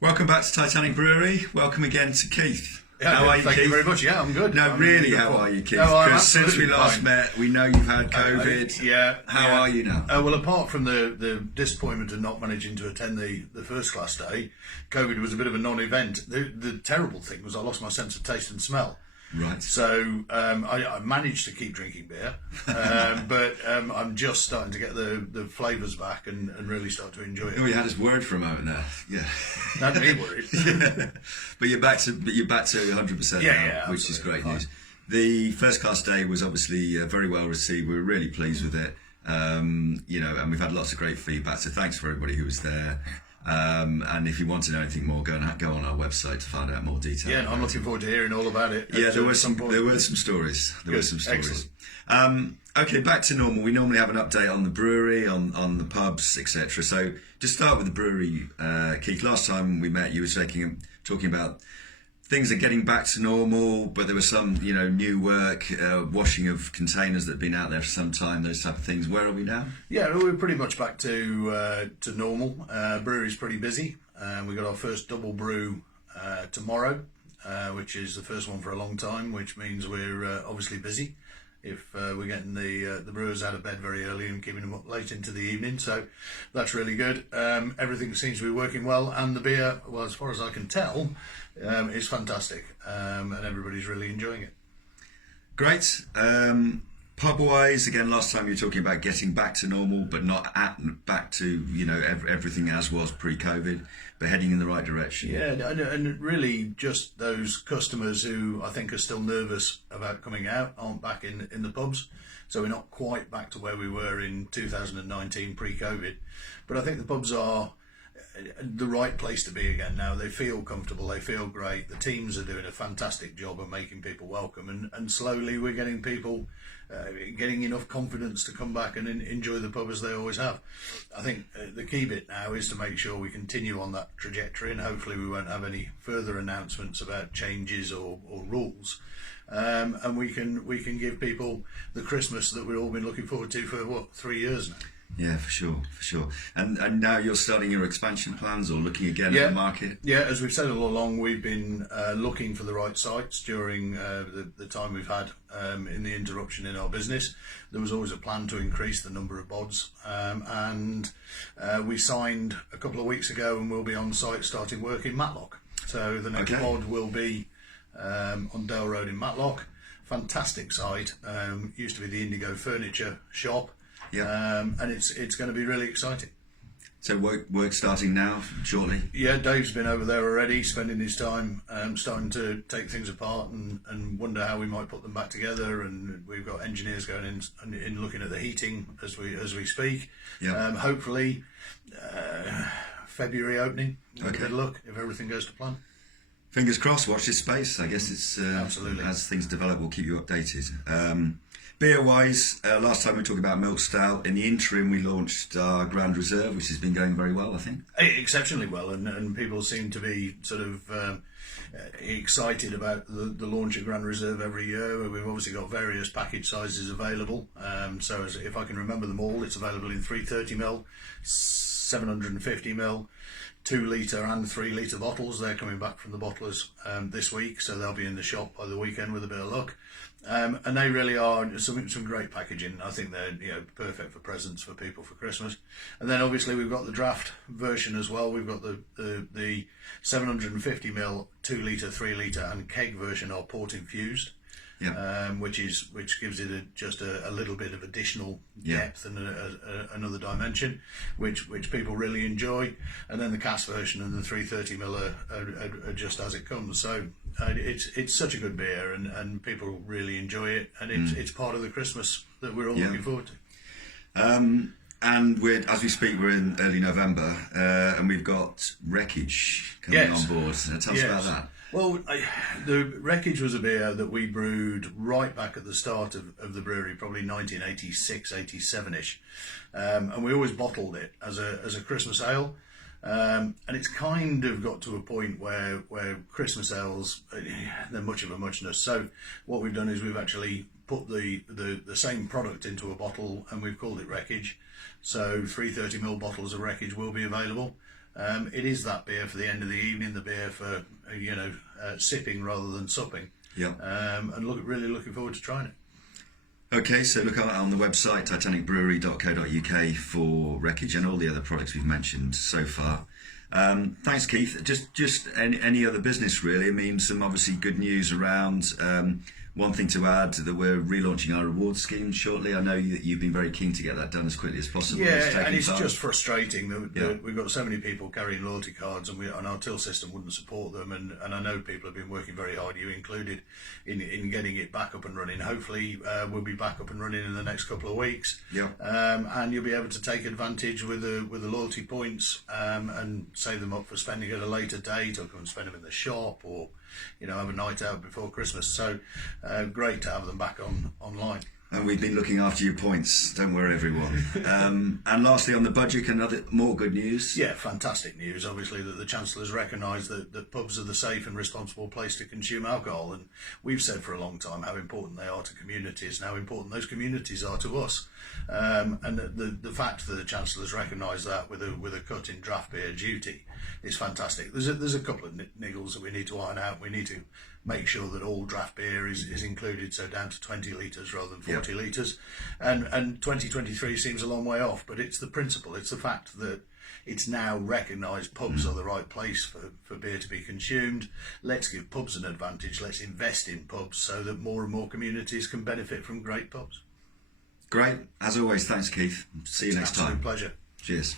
Welcome back to Titanic Brewery. Welcome again to Keith. Yeah, how are you, thank Keith? you very much. Yeah, I'm good. No, I'm really, good. how are you, Keith? No, I'm Because since we absolutely last fine. met, we know you've had COVID. How are you now? Well, apart from the disappointment of not managing to attend the first class day, COVID was a bit of a non-event. The terrible thing was I lost my sense of taste and smell. Right. So I managed to keep drinking beer, but I'm just starting to get the flavours back and really start to enjoy it. Oh, you had us worried for a moment there. Yeah. Not me worried. Yeah. But you're back to 100% Yeah, now, yeah, which is great absolutely news. The first class day was obviously very well received. We were really pleased with it. And we've had lots of great feedback. So thanks for everybody who was there. And if you want to know anything more, go on our website to find out more detail. Yeah, I'm looking forward to hearing all about it. Yeah, there were some point. stories. Excellent. Okay, back to normal. We normally have an update on the brewery, on the pubs, etc. So just start with the brewery, Keith. Last time we met, you were talking about things are getting back to normal, but there was some, new work, washing of containers that had been out there for some time, those type of things. Where are we now? Yeah, we're pretty much back to normal. Brewery's pretty busy. We got our first double brew tomorrow, which is the first one for a long time, which means we're obviously busy. If we're getting the brewers out of bed very early and keeping them up late into the evening, so that's really good. Everything seems to be working well, and the beer, well, as far as I can tell, is fantastic, and everybody's really enjoying it. Great. Pub-wise, again, last time you were talking about getting back to normal, but not back to everything as was pre-COVID, but heading in the right direction. Yeah, and really just those customers who I think are still nervous about coming out aren't back in the pubs. So we're not quite back to where we were in 2019 pre-COVID. But I think the pubs are the right place to be again now. They feel comfortable, they feel great. The teams are doing a fantastic job of making people welcome, and slowly we're getting people getting enough confidence to come back and enjoy the pub as they always have. I think the key bit now is to make sure we continue on that trajectory, and hopefully we won't have any further announcements about changes or rules. And we can give people the Christmas that we've all been looking forward to for 3 years now. Yeah, for sure. And now you're starting your expansion plans or looking again at the market? Yeah, as we've said all along, we've been looking for the right sites during the time we've had in the interruption in our business. There was always a plan to increase the number of bods, and we signed a couple of weeks ago, and we'll be on site starting work in Matlock. So the next bod will be on Dale Road in Matlock. Fantastic site. Used to be the Indigo Furniture shop. Yeah. And it's going to be really exciting. So work starting now, shortly? Yeah, Dave's been over there already, spending his time starting to take things apart and wonder how we might put them back together. And we've got engineers going in looking at the heating as we speak. Yeah. Hopefully, February opening. Okay. Good luck if everything goes to plan. Fingers crossed. Watch this space. I guess it's Absolutely. As things develop, we'll keep you updated. Beer-wise, last time we talked about Milk Stout. In the interim, we launched our Grand Reserve, which has been going very well, I think. Exceptionally well, and people seem to be sort of excited about the launch of Grand Reserve every year. We've obviously got various package sizes available. So if I can remember them all, it's available in 330ml, 750ml, 2 litre and 3 litre bottles. They're coming back from the bottlers this week, so they'll be in the shop by the weekend with a bit of luck. And they really are some great packaging. I think they're perfect for presents for people for Christmas. And then obviously we've got the draft version as well. We've got the 750ml, 2 litre, 3 litre and keg version are port infused. Yeah. Which gives it just a little bit of additional depth and another dimension, which people really enjoy. And then the cask version and the 330ml are just as it comes. So it's such a good beer, and people really enjoy it, and it's part of the Christmas that we're all looking forward to. And as we speak, we're in early November, and we've got Wreckage coming on board. Tell us about that. Well, the Wreckage was a beer that we brewed right back at the start of the brewery, probably 1986, 87-ish. And we always bottled it as a Christmas ale. And it's kind of got to a point where Christmas ales, they're much of a muchness. So what we've done is we've actually put the same product into a bottle, and we've called it Wreckage. So 330ml bottles of Wreckage will be available. It is that beer for the end of the evening, the beer for sipping rather than supping. Yeah. And really looking forward to trying it. Okay, so look out on the website titanicbrewery.co.uk for Wreckage and all the other products we've mentioned so far. Thanks, Keith. Just any other business really. I mean, some obviously good news around. One thing to add, that we're relaunching our reward scheme shortly. I know you've been very keen to get that done as quickly as possible. Yeah, and it's just frustrating that Yeah. we've got so many people carrying loyalty cards, and our till system wouldn't support them. And I know people have been working very hard, you included, in getting it back up and running. Hopefully, we'll be back up and running in the next couple of weeks. Yeah. And you'll be able to take advantage with the loyalty points and save them up for spending at a later date, or come and spend them in the shop, or have a night out before Christmas. So great to have them back online. And we've been looking after your points. Don't worry, everyone. And lastly, on the budget, another more good news. Yeah, fantastic news. Obviously, that the Chancellor's recognised that pubs are the safe and responsible place to consume alcohol, and we've said for a long time how important they are to communities, and how important those communities are to us. And the fact that the Chancellor's recognised that with a cut in draft beer duty is fantastic. There's a couple of niggles that we need to iron out. We need to make sure that all draft beer is included, so down to 20 litres rather than 40 litres. And 2023 seems a long way off, but it's the principle, it's the fact that it's now recognised pubs are the right place for beer to be consumed. Let's give pubs an advantage, let's invest in pubs so that more and more communities can benefit from great pubs. Great. As always, thanks, Keith. See you next time. Absolute pleasure. Cheers.